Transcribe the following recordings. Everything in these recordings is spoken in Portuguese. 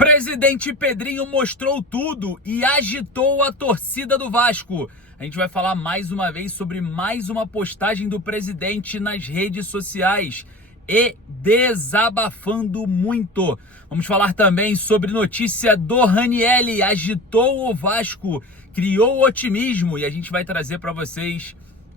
Presidente Pedrinho mostrou tudo e agitou a torcida do Vasco. A gente vai falar mais uma vez sobre mais uma postagem do presidente nas redes sociais e desabafando muito. Vamos falar também sobre notícia do Ranieri, agitou o Vasco, criou otimismo e a gente vai trazer para vocês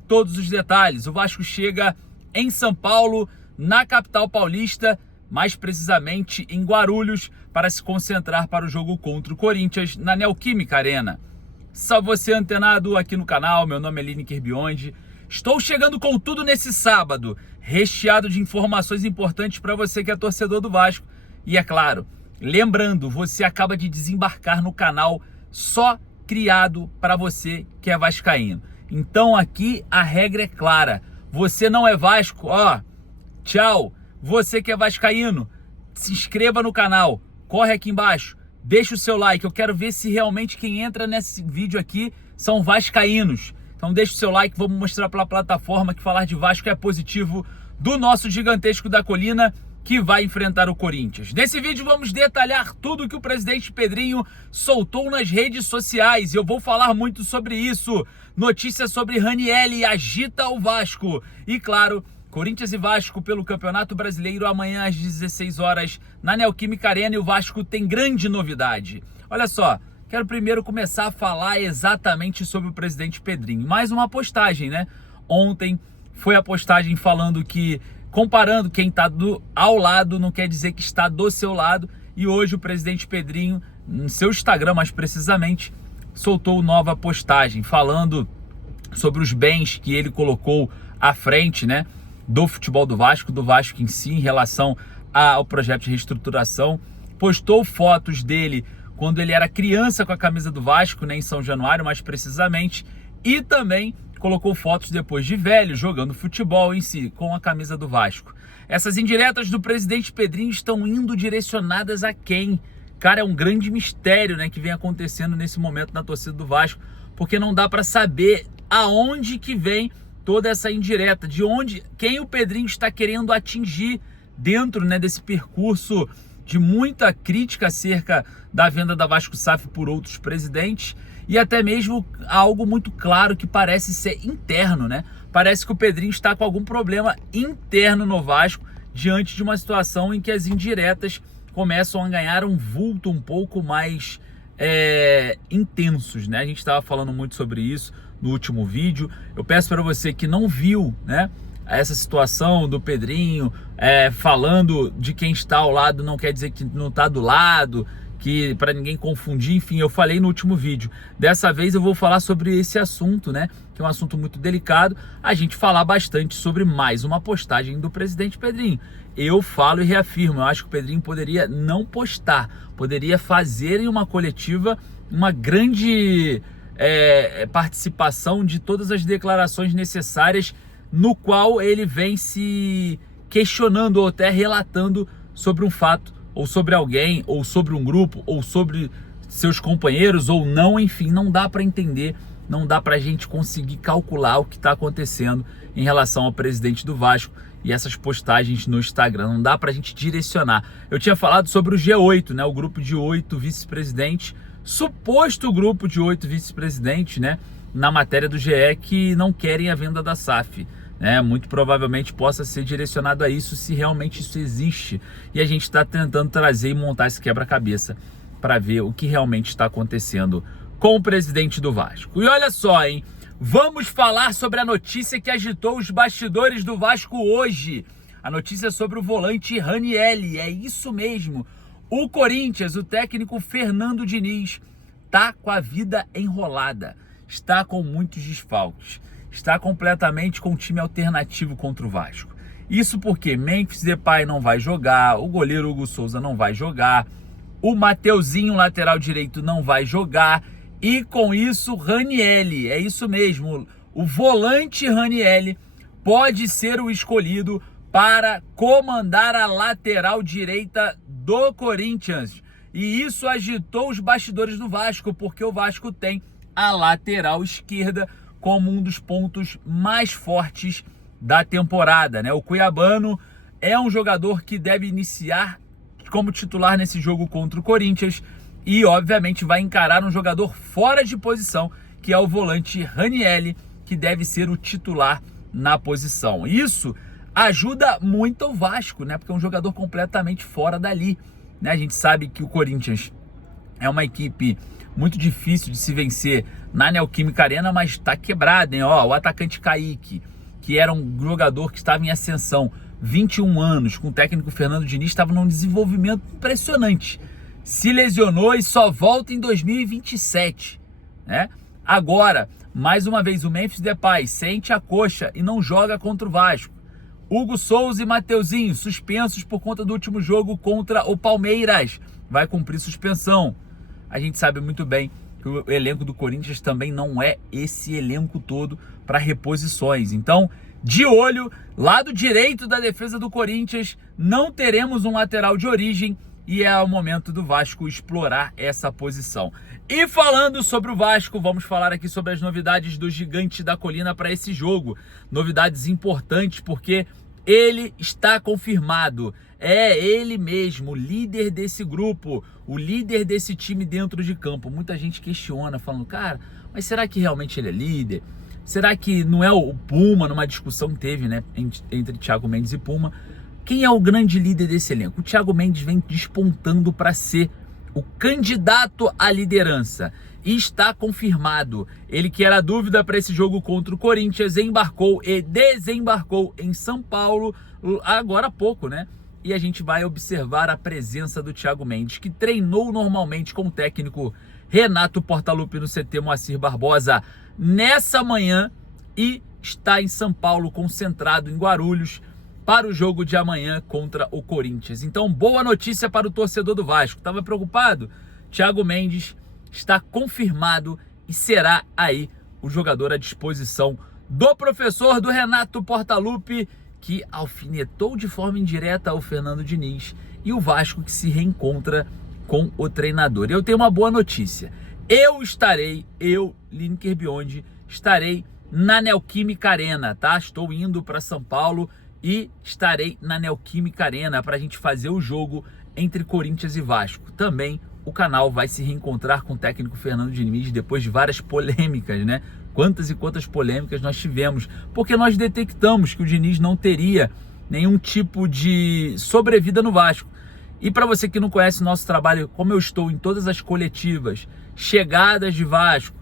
todos os detalhes. O Vasco chega em São Paulo, na capital paulista, mais precisamente em Guarulhos, para se concentrar para o jogo contra o Corinthians na Neoquímica Arena. Salve você antenado aqui no canal, meu nome é Lineker Biondi. Estou chegando com tudo nesse sábado, recheado de informações importantes para você que é torcedor do Vasco. E é claro, lembrando, você acaba de desembarcar no canal só criado para você que é vascaíno. Então aqui a regra é clara, você não é Vasco, ó, tchau. Você que é vascaíno, se inscreva no canal, corre aqui embaixo, deixa o seu like, eu quero ver se realmente quem entra nesse vídeo aqui são vascaínos. Então deixa o seu like, vamos mostrar pela plataforma que falar de Vasco é positivo do nosso gigantesco da colina que vai enfrentar o Corinthians. Nesse vídeo vamos detalhar tudo que o presidente Pedrinho soltou nas redes sociais. Eu vou falar muito sobre isso. Notícia sobre Ranieri agita o Vasco. E claro, Corinthians e Vasco pelo Campeonato Brasileiro amanhã às 16 horas na Neoquímica Arena e o Vasco tem grande novidade. Olha só, quero primeiro começar a falar exatamente sobre o presidente Pedrinho. Mais uma postagem, né? Ontem foi a postagem falando que, comparando quem está ao lado não quer dizer que está do seu lado. E hoje o presidente Pedrinho, no seu Instagram mais precisamente, soltou nova postagem falando sobre os bens que ele colocou à frente, né, do futebol do Vasco em si, em relação ao projeto de reestruturação. Postou fotos dele quando ele era criança com a camisa do Vasco, né, em São Januário mais precisamente, e também colocou fotos depois de velho, jogando futebol em si, com a camisa do Vasco. Essas indiretas do presidente Pedrinho estão indo direcionadas a quem? Cara, é um grande mistério, né, que vem acontecendo nesse momento na torcida do Vasco, porque não dá para saber aonde que vem toda essa indireta, de onde, quem o Pedrinho está querendo atingir dentro, né, desse percurso de muita crítica acerca da venda da Vasco SAF por outros presidentes e até mesmo algo muito claro que parece ser interno, né? Parece que o Pedrinho está com algum problema interno no Vasco diante de uma situação em que as indiretas começam a ganhar um vulto um pouco mais intensos, né? A gente estava falando muito sobre isso no último vídeo. Eu peço para você que não viu, né, essa situação do Pedrinho falando de quem está ao lado não quer dizer que não está do lado, que para ninguém confundir, enfim, eu falei no último vídeo. Dessa vez eu vou falar sobre esse assunto, né, que é um assunto muito delicado, a gente falar bastante sobre mais uma postagem do presidente Pedrinho. Eu falo e reafirmo, eu acho que o Pedrinho poderia não postar, poderia fazer em uma coletiva uma grande participação de todas as declarações necessárias, no qual ele vem se questionando ou até relatando sobre um fato, ou sobre alguém, ou sobre um grupo, ou sobre seus companheiros, ou não, enfim, não dá para entender, não dá para a gente conseguir calcular o que está acontecendo em relação ao presidente do Vasco e essas postagens no Instagram, não dá para a gente direcionar. Eu tinha falado sobre o G8, né, o grupo de 8 vice-presidentes, suposto grupo de 8 vice-presidentes, né, na matéria do GE, que não querem a venda da SAF, né, muito provavelmente possa ser direcionado a isso, se realmente isso existe, e a gente está tentando trazer e montar esse quebra-cabeça para ver o que realmente está acontecendo com o presidente do Vasco. E olha só, hein, vamos falar sobre a notícia que agitou os bastidores do Vasco hoje, a notícia sobre o volante Ranieri, é isso mesmo. O Corinthians, o técnico Fernando Diniz, está com a vida enrolada, está com muitos desfalques, está completamente com um time alternativo contra o Vasco. Isso porque Memphis Depay não vai jogar, o goleiro Hugo Souza não vai jogar, o Mateuzinho, lateral direito, não vai jogar, e com isso Ranieri, é isso mesmo, o volante Ranieri pode ser o escolhido para comandar a lateral direita do Corinthians. E isso agitou os bastidores do Vasco, porque o Vasco tem a lateral esquerda como um dos pontos mais fortes da temporada, né? O cuiabano é um jogador que deve iniciar como titular nesse jogo contra o Corinthians e, obviamente, vai encarar um jogador fora de posição, que é o volante Ranieri, que deve ser o titular na posição. Isso ajuda muito o Vasco, né? Porque é um jogador completamente fora dali, né? A gente sabe que o Corinthians é uma equipe muito difícil de se vencer na Neoquímica Arena, mas está quebrado, hein? Ó, o atacante Kaique, que era um jogador que estava em ascensão, 21 anos, com o técnico Fernando Diniz, estava num desenvolvimento impressionante. Se lesionou e só volta em 2027, né? Agora, mais uma vez, o Memphis Depay sente a coxa e não joga contra o Vasco. Hugo Souza e Mateuzinho, suspensos por conta do último jogo contra o Palmeiras. Vai cumprir suspensão. A gente sabe muito bem que o elenco do Corinthians também não é esse elenco todo para reposições. Então, de olho, lado direito da defesa do Corinthians, não teremos um lateral de origem e é o momento do Vasco explorar essa posição. E falando sobre o Vasco, vamos falar aqui sobre as novidades do Gigante da Colina para esse jogo. Novidades importantes porque ele está confirmado. É ele mesmo, o líder desse grupo, o líder desse time dentro de campo. Muita gente questiona, falando, cara, mas será que realmente ele é líder? Será que não é o Puma, numa discussão que teve, né, entre Thiago Mendes e Puma? Quem é o grande líder desse elenco? O Thiago Mendes vem despontando para ser o candidato à liderança. E está confirmado. Ele que era dúvida para esse jogo contra o Corinthians, embarcou e desembarcou em São Paulo agora há pouco, né? E a gente vai observar a presença do Thiago Mendes, que treinou normalmente com o técnico Renato Portaluppi no CT Moacir Barbosa nessa manhã e está em São Paulo, concentrado em Guarulhos, para o jogo de amanhã contra o Corinthians. Então, boa notícia para o torcedor do Vasco. Estava preocupado? Thiago Mendes está confirmado e será aí o jogador à disposição do professor do Renato Portaluppi, que alfinetou de forma indireta o Fernando Diniz, e o Vasco que se reencontra com o treinador. E eu tenho uma boa notícia. Eu, Lineker Biondi, estarei na Neoquímica Arena, tá? Estou indo para São Paulo e estarei na Neoquímica Arena para a gente fazer o jogo entre Corinthians e Vasco. Também o canal vai se reencontrar com o técnico Fernando Diniz depois de várias polêmicas, né? Quantas e quantas polêmicas nós tivemos, porque nós detectamos que o Diniz não teria nenhum tipo de sobrevida no Vasco. E para você que não conhece o nosso trabalho, como eu estou em todas as coletivas, chegadas de Vasco,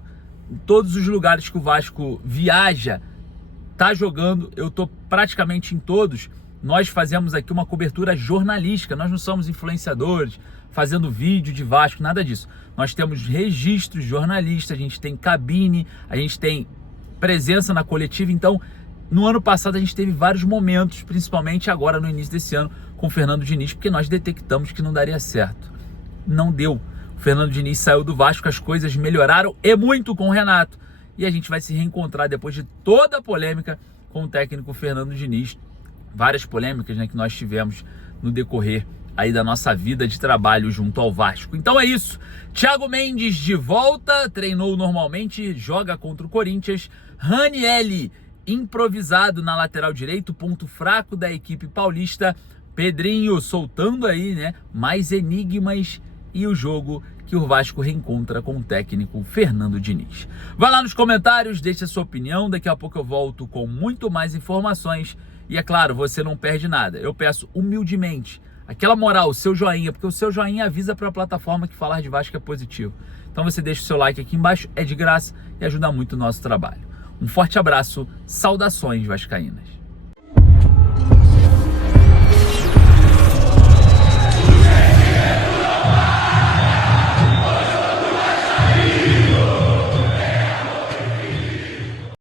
em todos os lugares que o Vasco viaja, tá jogando, eu tô praticamente em todos. Nós fazemos aqui uma cobertura jornalística, nós não somos influenciadores, fazendo vídeo de Vasco, nada disso. Nós temos registros jornalistas, a gente tem cabine, a gente tem presença na coletiva. Então, no ano passado a gente teve vários momentos, principalmente agora no início desse ano, com o Fernando Diniz, porque nós detectamos que não daria certo. Não deu. O Fernando Diniz saiu do Vasco, as coisas melhoraram e muito com o Renato. E a gente vai se reencontrar depois de toda a polêmica com o técnico Fernando Diniz. Várias polêmicas, né, que nós tivemos no decorrer aí da nossa vida de trabalho junto ao Vasco. Então é isso. Thiago Mendes de volta, treinou normalmente, joga contra o Corinthians. Ranieri improvisado na lateral direito, ponto fraco da equipe paulista. Pedrinho soltando aí, né, mais enigmas, e o jogo que o Vasco reencontra com o técnico Fernando Diniz. Vai lá nos comentários, deixa a sua opinião, daqui a pouco eu volto com muito mais informações e é claro, você não perde nada. Eu peço humildemente aquela moral, o seu joinha, porque o seu joinha avisa para a plataforma que falar de Vasco é positivo. Então você deixa o seu like aqui embaixo, é de graça e ajuda muito o nosso trabalho. Um forte abraço, saudações vascaínas.